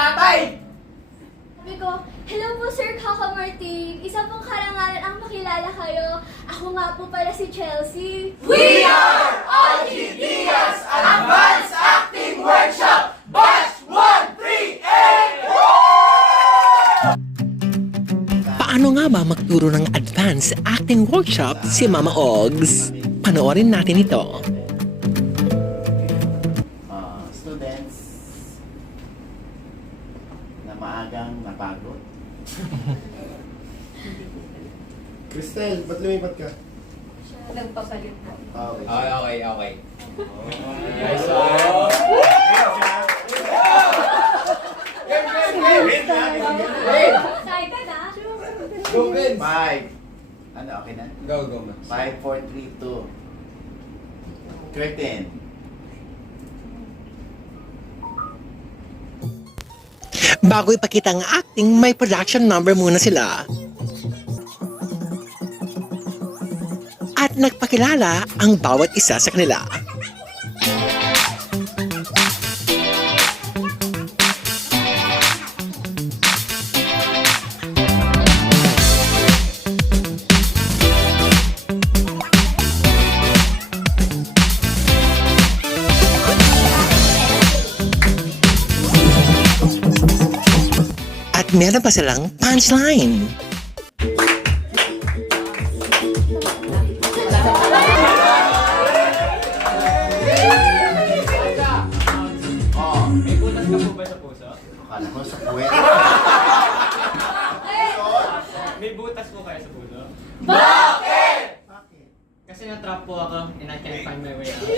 tatay! Sabi ko, hello po Sir Kaka Martin. Isa pong karangalan ang makilala kayo. Ako nga po pala si Chelsea. We are Audrey Diaz Advanced Acting Workshop Batch 138! Paano nga ba magturo ng advanced acting workshop si Mama Ogs? Panoorin natin ito. Students na maagang napagod. Cristel, ba't lumipat ka? Nagpapalit po. Okay. Nice Excited ah. Go, Vince! 5. Ano, okay na? Go, Max. 5, 4, 3, 2. Curtain. Bago ipakita ang acting, may production number muna sila. At nagpakilala ang bawat isa sa kanila. At meron pa silang punchline. May butas ka po ba sa puso? Akala ko sa puwet. May butas po kayo sa puso? Bakit? Bakit? Kasi na-trap po ako and I can't find my way out.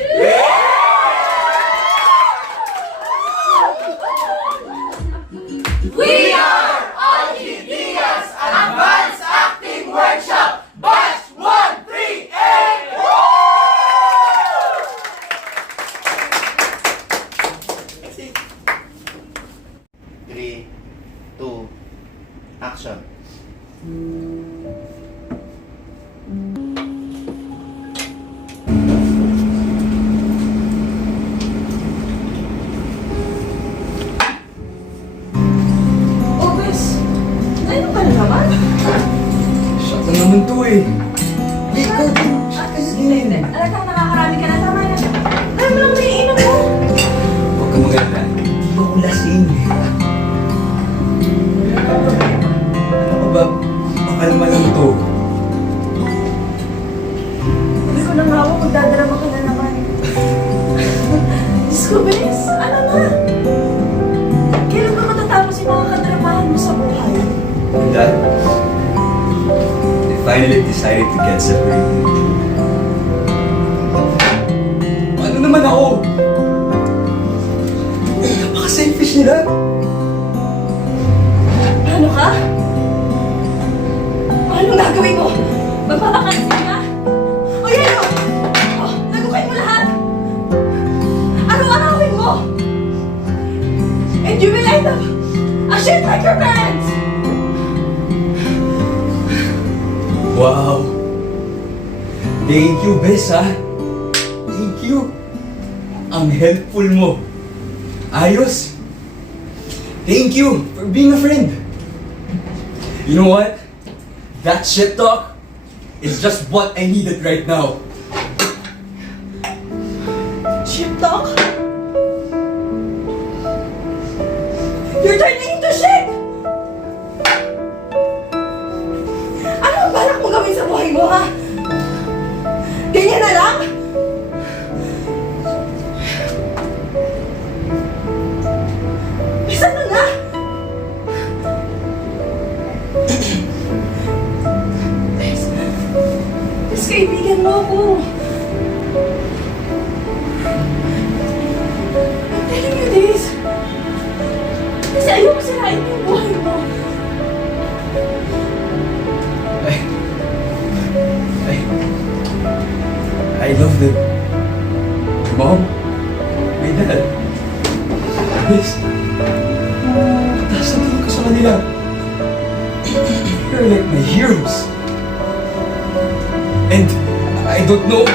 We are Audrey Diaz Advanced Acting Workshop Batch 138! 3, 2, action. Obes, ngayon ka na naman? Shot na naman to eh. Hey, ikaw din. Shot ka din. Alagang nakakarami ka na, tama na. Dahil mo lang naiinom mo. Huwag ka maganda. Hindi ba ko lasing? Ano ba? Pakalma lang to. Hindi ko nang hawak, magdadrama ka na naman. Diyos ko, Bes, ano na? Kailan ba matatapos yung mga kadramahan mo sa buhay? Dad, they finally decided to get separated. Ano naman ako? Napaka-selfish nila. Ano ka? Anong gagawin mo? Magpapakansin ka? O yan o! O, nagukain mo lahat! Araw-arawin mo! And you will end up a shit like your parents! Wow! Thank you, Bes, ha? Thank you! Ang helpful mo. Ayos! Thank you for being a friend. You know what? That shit talk is just what I needed right now. Shit talk? You're turning into shit! Ano ang balak mo gawin sa buhay mo, ha? Ganyan na lang? Bisa na na! Bes, kaibigan mo ako. I'm telling you this. Kasi ayaw mo sirain yung buhay mo. I love them. Mom, my dad, Bes, taas ang tingin ko sa kanila. You're like my heroes. And I don't know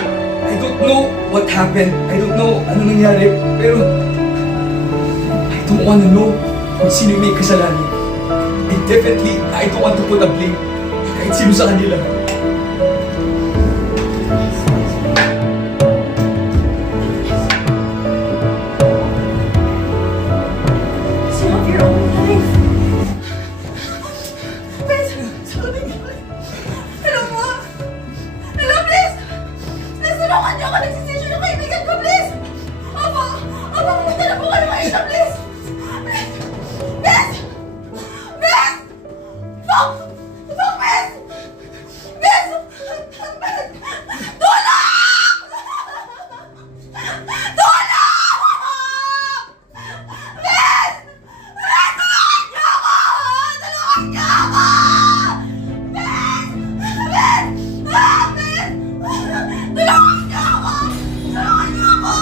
what happened. I don't know ano nangyari. Pero I don't wanna know. kung sino yung may kasalanan. And definitely, I don't want to put a blame kahit sino sa kanila. Save your own life. Please, sabi niyo. Hello mo? Hello, please! Please, tulungan niyo ako. Nagsisisyon yung kaibigan ko, please! Opo! Opo, pumunta na po kayo ngayon na, please! Please! Please! Please! Fuck! Fuck, please! Please! Tulong! Tulong! Please! Please, tulungan niyo ako! Tulungan niyo ako! Please! Please! Ah, please! Tulungan niyo ako! Tulungan niyo ako!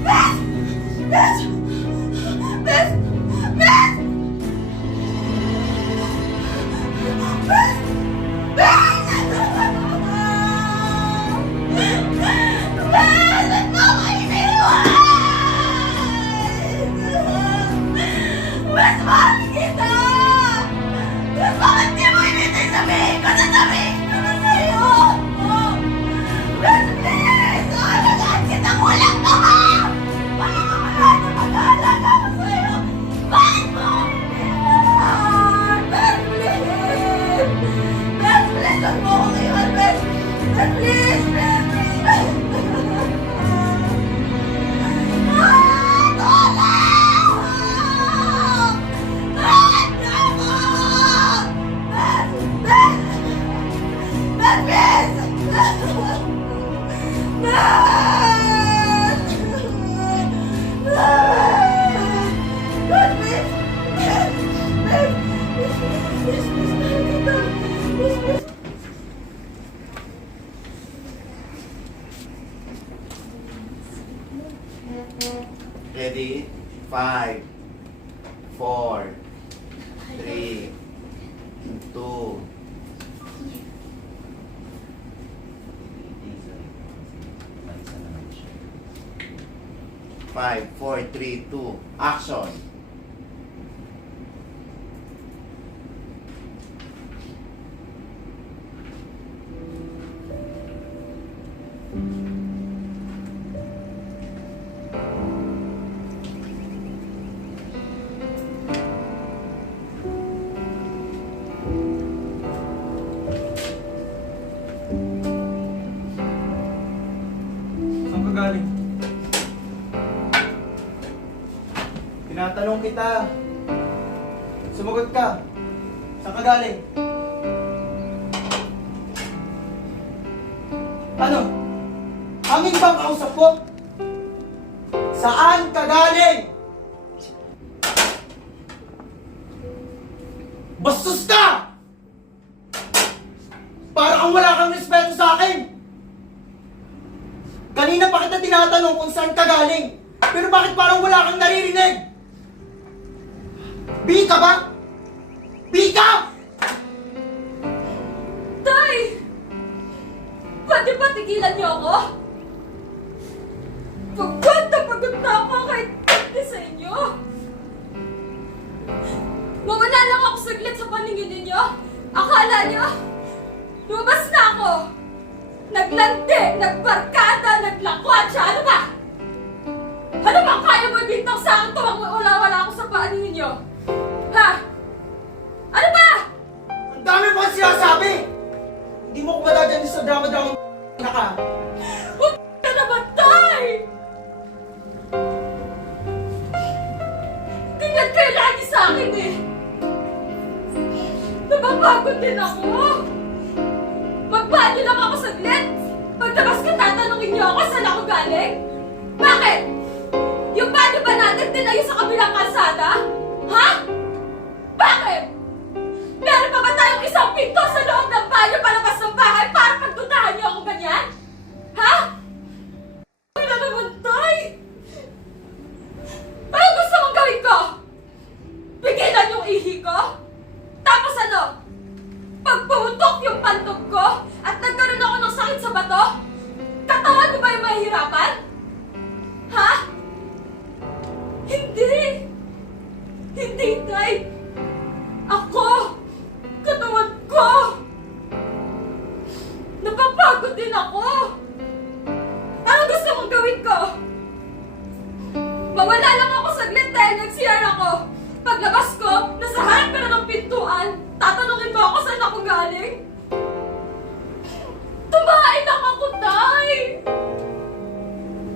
Please! Please! Please! Please! Mas mahal kita! Mas bakit di mo inintay sabihin ko na sabihin ko na sa'yo? Mas please! Alagaan kita! Kulang ka ka! Wala ka wala na mag-aalaga ko sa'yo! Bakit mo ako iniwan? Mas please! Mas please! Huwag mo akong iwan! Mas please! Mas please! Ready? 5, 4, 3, 2. 5, 4, 3, 2, action! Saan ka galing? Tinatanong kita. Sumagot ka. Saan ka galing? Ano? Hangin bang kausap ko? Saan ka galing? Bastos ka! Para kang wala kang respeto sa akin! Kanina pa kita tinatanong kung saan ka galing. Pero bakit parang wala kang naririnig? Bi ka ba? Bi ka! Tay! Pwede ba tigilan niyo ako? Pagod na pagod na ako kahit hindi sa inyo. Mawala lang ako saglit sa paningin ninyo. Akala niyo, lumabas na ako. Naglandi, nagbarkada, naglakwatsa, ano ba? Ano ba kaya mo ibintang sa akin tuwang wala ako sa paan ninyo? Ha? Ano ba? Ang dami mo ang sinasabi! Hindi mo ko madadyan sa drama-drama na ka. Huwag ka naman, Tay! Ganyan kayo lagi sa akin eh! Napapagod din ako! Magbanyo lang ako saglit! Pagtabas ka, tatanungin niyo ako saan ako galing? Bakit? Yung banyo ba natin tinayo sa kabilang kalsada? Ha? Bakit? Meron pa ba tayong isang pinto sa loob ng banyo palabas ng bahay para pagdudahan niyo ako ganyan? Ha? Ano na naman, Tay? Ano gusto mong gawin ko? Pigilan yung ihi ko? Tapos ano? Pag pumutok yung pantog ko at nagkaroon ako ng sakit sa bato, katawan mo ba yung mahihirapan? Ha? Hindi! Hindi, Tay! Ako! Katawan ko! Napapagod din ako! Ano gusto mong gawin ko? Mawala lang ako saglit dahil nag-CR ako. Paglabas ko, nasa harap ka na ng pintuan. Tatanungin mo ako saan ako galing? Tumain lang ako, Tay!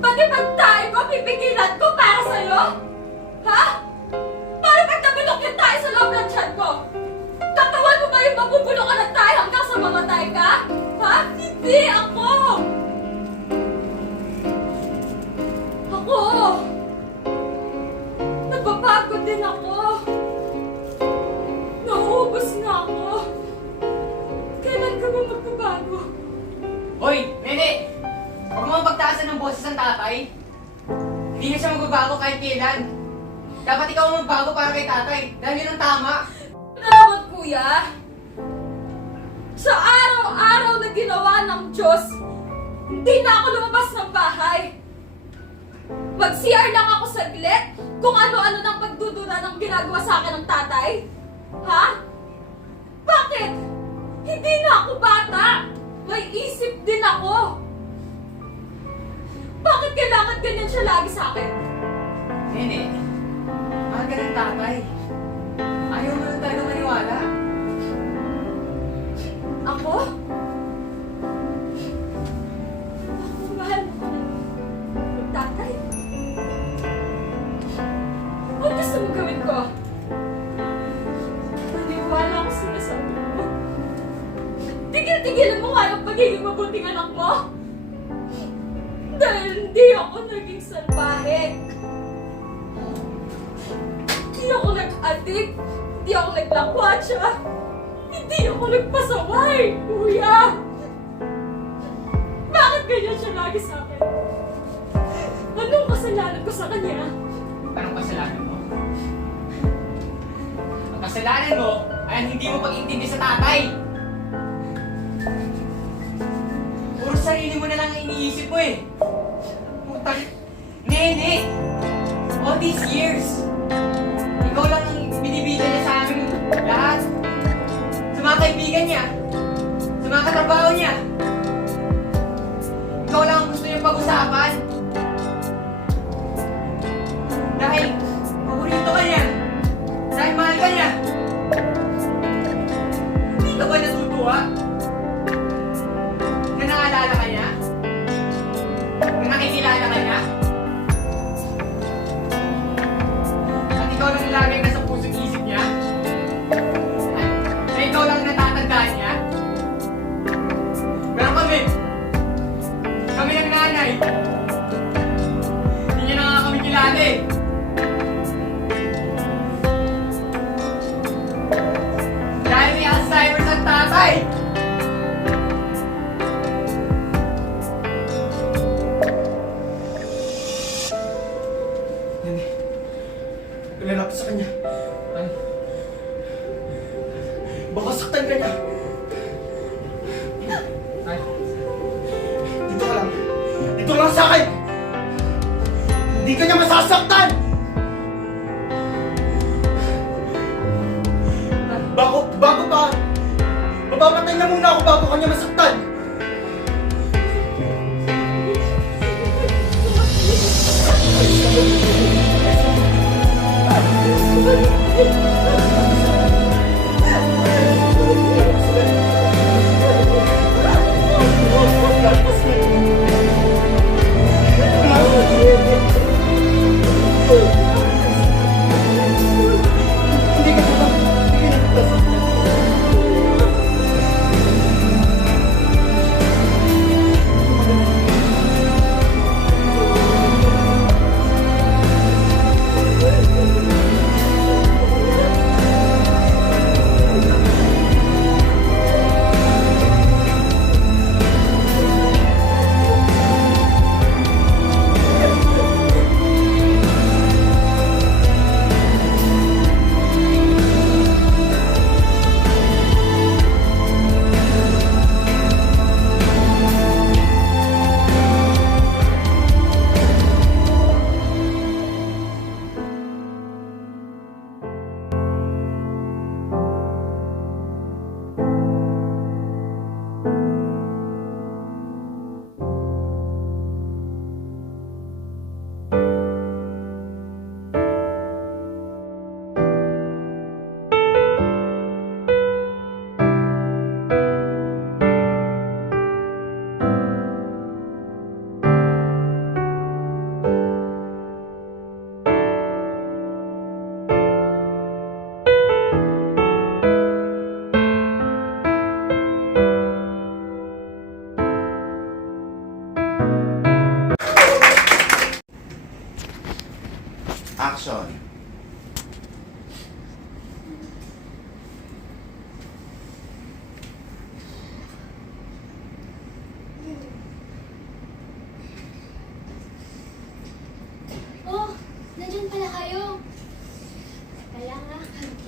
Pati pagtae ko, pipigilan ko para sa'yo? Ha? Para pag nabulok yung tayo sa loob ng tiyan ko? Katawan mo ba yung mabubulok ka ng tayo hanggang sa mamatay ka? Ha? Hindi ako! Ako! Napapagod din ako. Nauubos na ako. Kailan ka ba magbabago? Hoy, Nene! Huwag mo pagtaasan ng boses ng tatay. Hindi na siya magbabago kahit kailan. Dapat ikaw ang magbago para kay tatay. Dahil yun ang tama. Salamat, Kuya! Sa araw-araw na ginawa ng Diyos, hindi na ako lumabas ng bahay. Mag-CR lang ako saglit kung ano-ano ng pagdudura ng ginagawa sa akin ng tatay. Ha? Bakit? Hindi na ako bata. May isip din ako. Bakit kailangan ganyan siya lagi sa akin? Nene, mahal ka ng tatay. Ayaw mo lang talaga maniwala. Ako? Ako mahal mo ng tatay? Ano gusto mo gawin ko? Maniwala ako sa sinasabi mo. Tigil-tigilan mo nga yung pagiging mabuting anak mo. Dahil hindi ako naging salbahe. Hindi ako nag-addict. Hindi ako naglakwatsa. Hindi ako nagpasaway, Kuya. Bakit ganyan siya lagi sa akin? Anong kasalanan ko sa kanya? Anong kasalanan mo? Ang kasalanan mo ay ang hindi mo pag-intindi sa tatay. Puro sarili mo na lang ang iniisip mo eh. Putang... Nene! All these years, ikaw lang ang binibigyan niya sa amin lahat. Sa mga kaibigan niya, sa mga katrabaho niya. Ikaw lang ang gusto niyang pag-usapan. Dahil paborito ka niya. Dahil mahal ka niya. Hindi ka ba natutuwa? Na naalala ka niya? Na nakikilala ka niya? At ikaw lang lagi nasa puso't isip niya? Na ikaw lang natatandaan niya? Pero kami ng nanay, hindi niya na nga kami kilala eh. Dahil may Alzheimer's ang tatay! Nene, lalapit sa kanya. Ano? Baka saktan ka niya. Ay, Dito ka lang. Dito ka lang sa akin. Hindi ka niya masasaktan. Bago pa. Mapapatay na muna ako bago ka niya masaktan.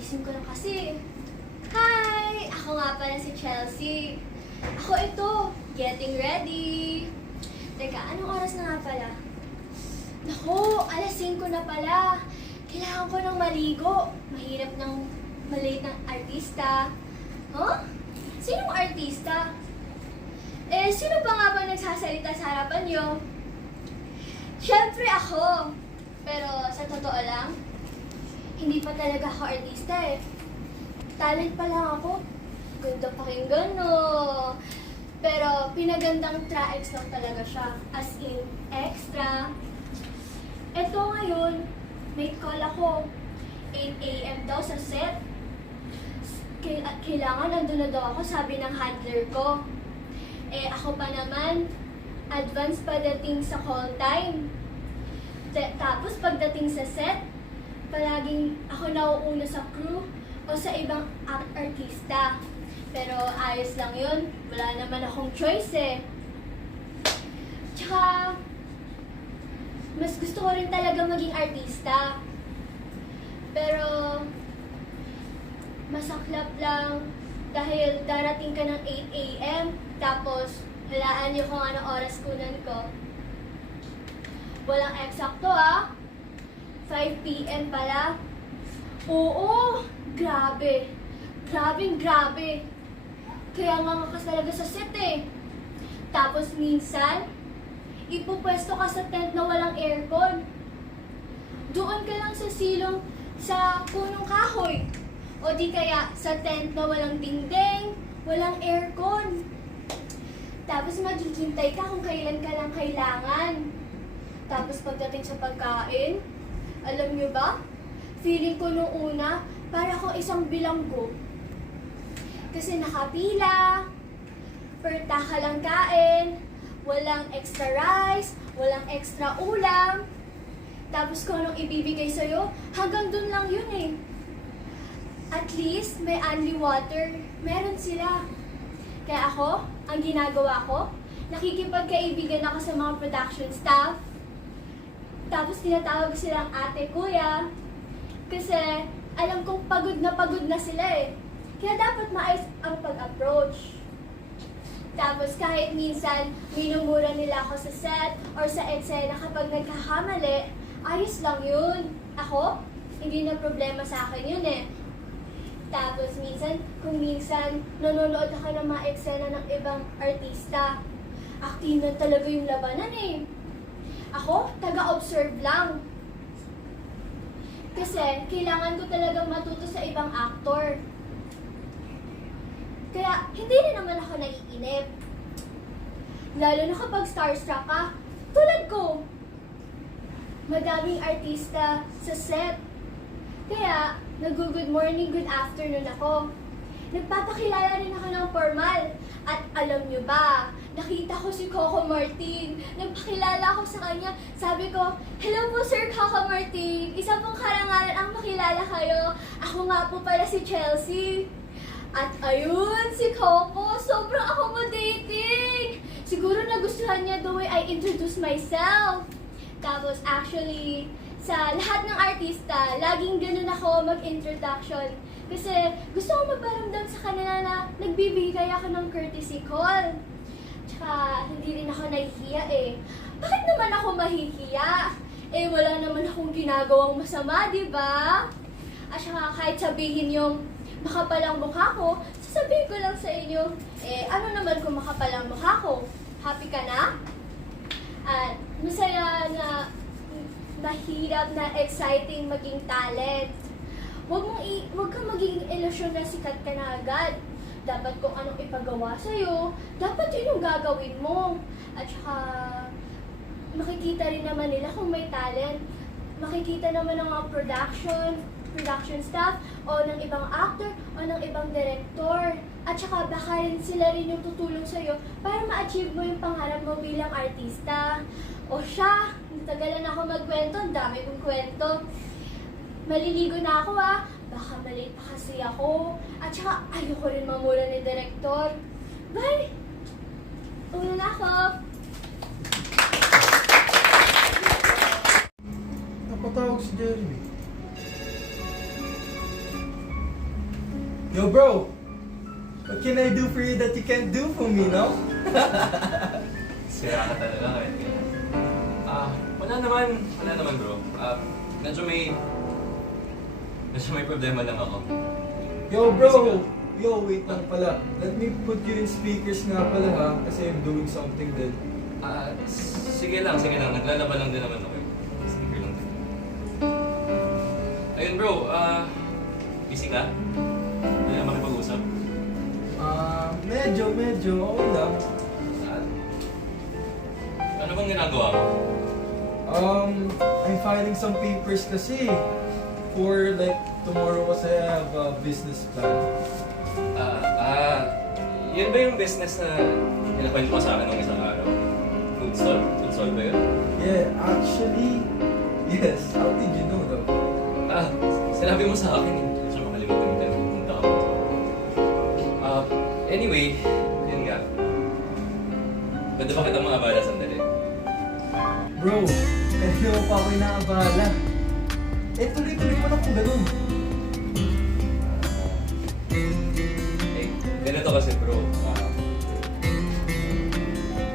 Kakagising ko lang kasi. Hi! Ako nga pala si Chelsea. Ako ito, getting ready. Teka, anong oras na nga pala? Naku, alas 5 na pala. Kailangan ko ng maligo. Mahirap ng malate ng artista. Huh? Sinong artista? Sino pa nga ba nagsasalita sa harapan niyo? Siyempre ako. Pero sa totoo lang, hindi pa talaga ako artista eh. Talent pa lang ako. Ganda pakinggan no. Pero pinagandang tra-ex lang talaga siya. As in, extra. Eto ngayon, may call ako. 8 a.m. daw sa set. Kailangan nandun na daw ako, sabi ng handler ko. Ako pa naman, advance pagdating sa call time. Tapos pagdating sa set, palaging ako nauuna sa crew o sa ibang artista. Pero ayos lang yun. Wala naman akong choice eh. Tsaka, mas gusto ko rin talaga maging artista. Pero, masaklap lang dahil darating ka ng 8 a.m. Tapos, halaan niyo kung anong oras kunan ko. Walang eksakto 5 p.m. pala. Oo, grabe. Grabe. Kaya nga makas talaga sa set eh. Tapos minsan, ipupwesto ka sa tent na walang aircon. Doon ka lang sa silong sa punong kahoy. O di kaya sa tent na walang dingding, walang aircon. Tapos maghihintay ka kung kailan ka lang kailangan. Tapos pagdating sa pagkain, alam nyo ba? Feeling ko nung una, para akong isang bilanggo. Kasi nakapila, perta ka lang kain, walang extra rice, walang extra ulam. Tapos kung anong ibibigay sa'yo, hanggang dun lang yun eh. At least, may only water. Meron sila. Kaya ako, ang ginagawa ko, nakikipagkaibigan ako sa mga production staff. Tapos tinatawag silang ate, kuya. Kasi alam kong pagod na sila eh. Kaya dapat maayos ang pag-approach. Tapos kahit minsan minumura nila ako sa set or sa eksena kapag nagkakamali, ayos lang yun. Ako, hindi na problema sa akin yun eh. Tapos kung minsan nanonood ako ng mga eksena ng ibang artista, active na talaga yung labanan eh. Ako, taga-observe lang. Kasi kailangan ko talagang matuto sa ibang aktor. Kaya hindi rin naman ako naiinip. Lalo na kapag starstruck ka, tulad ko. Madaming artista sa set. Kaya, nag-good morning, good afternoon ako. Nagpapakilala rin ako ng formal. At alam nyo ba, nakita ko si Coco Martin. Nagpakilala ako sa kanya. Sabi ko, hello po Sir Coco Martin. Isa pong karangalan ang makilala kayo. Ako nga po pala si Chelsea. At ayun, si Coco, sobrang accommodating. Siguro nagustuhan niya the way I introduce myself. Tapos actually, sa lahat ng artista, laging ganun ako mag-introduction. Kasi gusto ko magparamdam sa kanila na nagbibigay ako ng courtesy call. Tsaka hindi rin ako nahihiya eh. Bakit naman ako mahihiya? Wala naman akong ginagawang masama, di ba? At saka kahit sabihin yung makapalang mukha ko, sasabihin ko lang sa inyo, ano naman kung makapalang mukha ko? Happy ka na? At masaya na mahirap na exciting maging talent. Huwag kang maging ilusyon na sikat ka na agad. Dapat kung anong ipagawa sa'yo, dapat yun yung gagawin mo. At saka, makikita rin naman nila kung may talent. Makikita naman ng mga production staff, o ng ibang actor, o ng ibang director. At saka baka rin sila rin yung tutulong sa'yo para ma-achieve mo yung pangarap mo bilang artista. O siya, natagalan ako magkwento, ang dami kong kwento. Maliligo na ako baka malate pa kasi ako. At saka ayoko rin mamula ni director. Bye! Una na ako. Napatawag si Jeremy. Yo, bro. What can I do for you that you can't do for me, no? Sira ka talaga kahit kailan. Wala naman bro. Medyo may problema lang ako. Yo, bro. Yo, wait lang pala. Let me put you in speakers nga pala ha. Kasi I'm doing something din. Sige lang. Naglalaba lang din naman ako. Speaker lang din. Ayun bro, busy ka? Hindi na makipag-usap? Medyo. Okay lang. Ano bang ginagawa mo? I'm filing some papers kasi for like tomorrow kasi I have a business plan. Yun ba yung business na pinakwento mo sa akin nung isang araw? Food stall ba yun? Yeah, actually, yes. How did you know though? Sinabi mo sa akin, hindi siya makalimutan yung pupunta ako. Anyway, yun nga. Pwede ba kita maabala sandali? Bro, kanina pa ako inaabala. Tuloy-tuloy mo na kung ganun. Ganito kasi bro,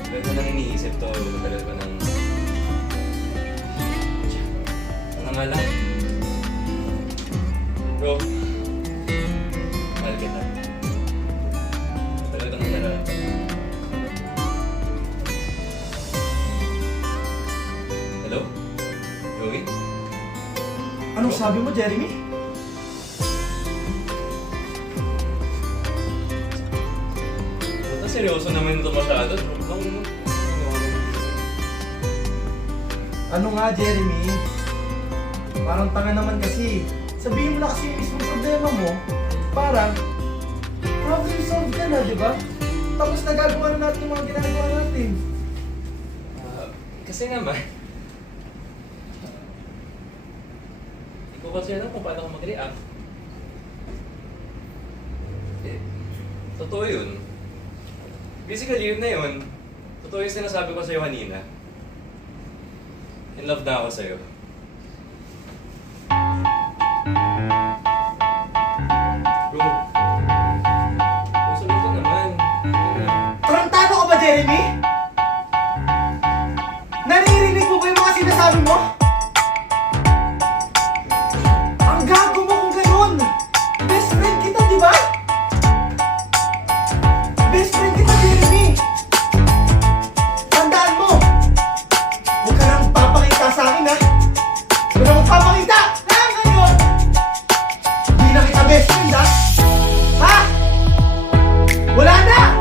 tagal ko nang iniisip to, tagal ko nang... Ano nga lang? Bro, mahal kita. Tagal ko nang nararamdaman. Hello? Joey? Anong sabi mo, Jeremy? Puta, seryoso naman ito masyado. Ano nga, Jeremy? Parang tanga naman kasi. Sabihin mo na kasi yung mismong problema mo. Parang, problem solved ka na, di ba? Tapos nagagawa na natin yung mga ginagawa natin. Kasi naman, hindi ko kasi alam kung paano ako mag-react. Totoo yun. Basically, yun na yun. Totoo yung sinasabi ko sa'yo kanina. In love na ako sa'yo. Bro, sabi ko naman. Tarantado ka ba, Jeremy? Naririnig mo ba yung mga sinasabi mo? Ang gago mo kung ganun! Best friend kita, di ba? Best friend kita, Jeremy! Tandaan mo! Huwag ka nang papakita sa akin, ha? Huwag ka nang papakita! Ha? Ngayon! Hindi na kita best friend, ha? Ha? Wala na!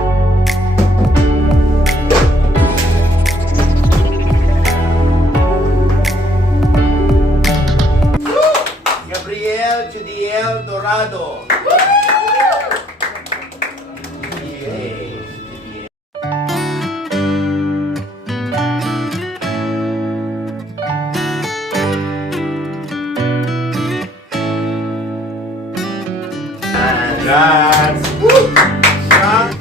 Gabriel Judiel Dorado. Yay. Congrats! Congrats!